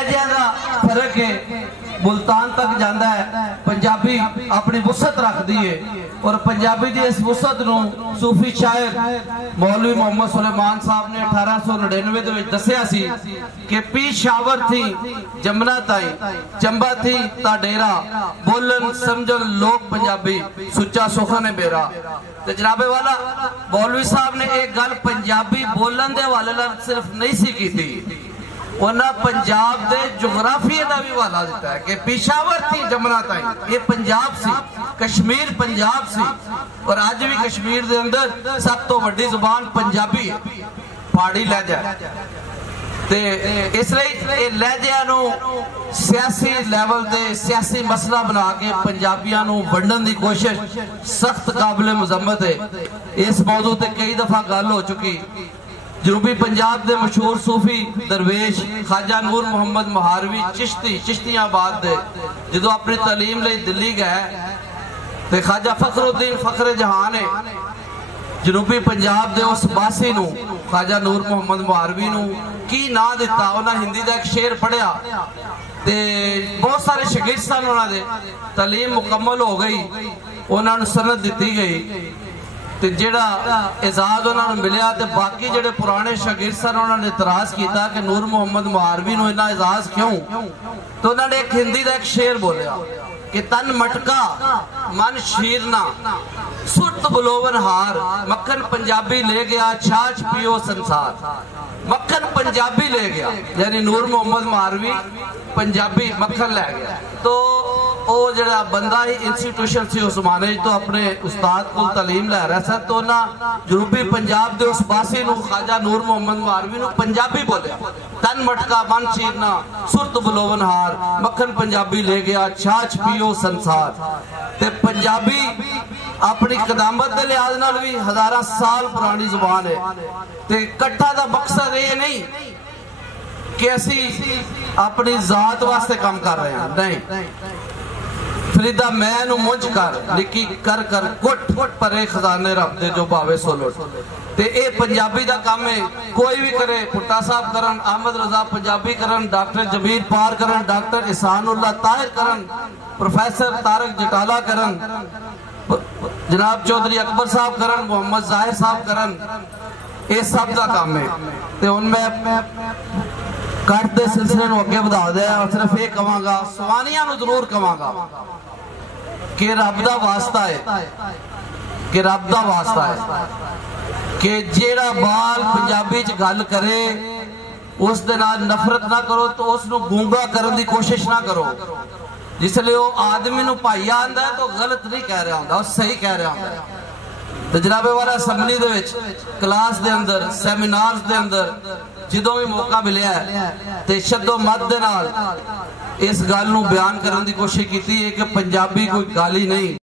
लहजे का फर्क है। मुल्तान तक जाता है पंजाबी अपनी वुसत रखती है और पंजाबी की इस वुसत नूं सूफी शायर मौलवी मोहम्मद सुलेमान साहब ने 1899 दसिया सी कि पेशावर थी जमुना ताई चंबा थी ता डेरा बोलन समझन लोग पंजाबी सुच्चा सुखन है मेरा। तो जनाबे वाला मौलवी साहब ने एक गल पंजाबी बोलन दे हवाले नाल सिर्फ नहीं सी की, उन्हें पंजाब के जोग्राफिया का भी हवाला दिता है कि पेशावर थी जमुना ताई ये पंजाब सी, कश्मीर पंजाब सी और अज भी कश्मीर के अंदर सब तो वड्डी जुबान पंजाबी है, पहाड़ी लहजा। इसलिए लहजिया सियासी लैवल से सियासी मसला बना के पंजाबियों को वंडन की कोशिश सख्त काबिल मजम्मत है। इस मौजू से कई दफा गल हो चुकी। जनूबी पंजाब के मशहूर सूफी दरवेश ख्वाजा नूर मुहम्मद महारवी चिश्ती चिश्तियाबाद दे जो अपनी तालीम लिए दिल्ली गए तो ख्वाजा फखरुद्दीन फखरे जहान है जनूबी पंजाब के उस बासी नूं ख्वाजा नूर मुहम्मद महारवी नूं की ना दिता। उन्हें हिंदी का एक शेर पढ़िया ते बहुत सारे शगिर्द सन, उन्होंने तालीम मुकम्मल हो गई, उन्होंने सनद दी गई तो जेड़ा एजाज उन्होंने मिलया तो बाकी जेड़े पुराने शगिर्द सन उन्होंने इतराज किया कि नूर मुहम्मद महारवी नूं इन्ना एजाज क्यों। तो उन्होंने एक हिंदी का एक शेर बोलिया कि तन मटका मन शीरना सुरत बुलोवन हार मक्खन पंजाबी ले गया छाछ पियो संसार। मक्खन पंजाबी ले गया यानी नूर मुहम्मद महारवी पंजाबी मक्खन ले गया। तो वो जड़ा बंदा ही इंस्टीट्यूशन से उस जमाने तो अपने उस्ताद को तालीम लै रहा था तो ना जनूबी पंजाब के उस पासे नूं ख्वाजा नूर मुहम्मद महारवी नूं पंजाबी बोलिया तन मटका मन चीरना सुरत बुलोवन हार मक्खन पंजाबी ले गया छाछ पियो संसार। ते पंजाबी अपनी कदामत के लिहाज नाल भी हजारा साल पुरानी जुबान है। ते कट्ठा दा मकसद ये नहीं कि असी अपनी जात वास्ते काम कर रहे हैं, नहीं। फरीदा मैं मुंझ कर निकी कर कर कुट परे खजाने रब दे जो भावे सोलट। ते ए पंजाबी दा काम है, कोई भी करे, भुट्टा साहब करन, अहमद रजा पंजाबी करन, डॉक्टर जमीर पार करन, डॉक्टर इहसानुल्लाह ताहिर करन, प्रोफेसर तारक जटाला करन, जनाब चौधरी अकबर साहब करन, मोहम्मद जाहिर साहब करन, ये सब का काम है। तो उनमें कट के सिलसिले अगे बढ़ा दिया और सिर्फ ये कहांगा सवानिया जरूर कहांगा कि रब दा वास्ता है, कि रब दा वास्ता है कि जेड़ा बाल पंजाबी च गल करे उस दे नाल नफरत ना करो तो उसनू गूंगा करने की कोशिश ना करो। जिसलिए वो आदमी नू भाईया आंदा है तो गलत नहीं कह रहा होंदा, सही कह रहा होंदा। तो जनाबे वाला असैम्बली दे विच क्लास दे अंदर सैमीनार्स दे अंदर जो भी मौका मिलया तो शब्दों मत दे नाल इस गल नू बयान करने की कोशिश की है कि पंजाबी कोई गाली नहीं।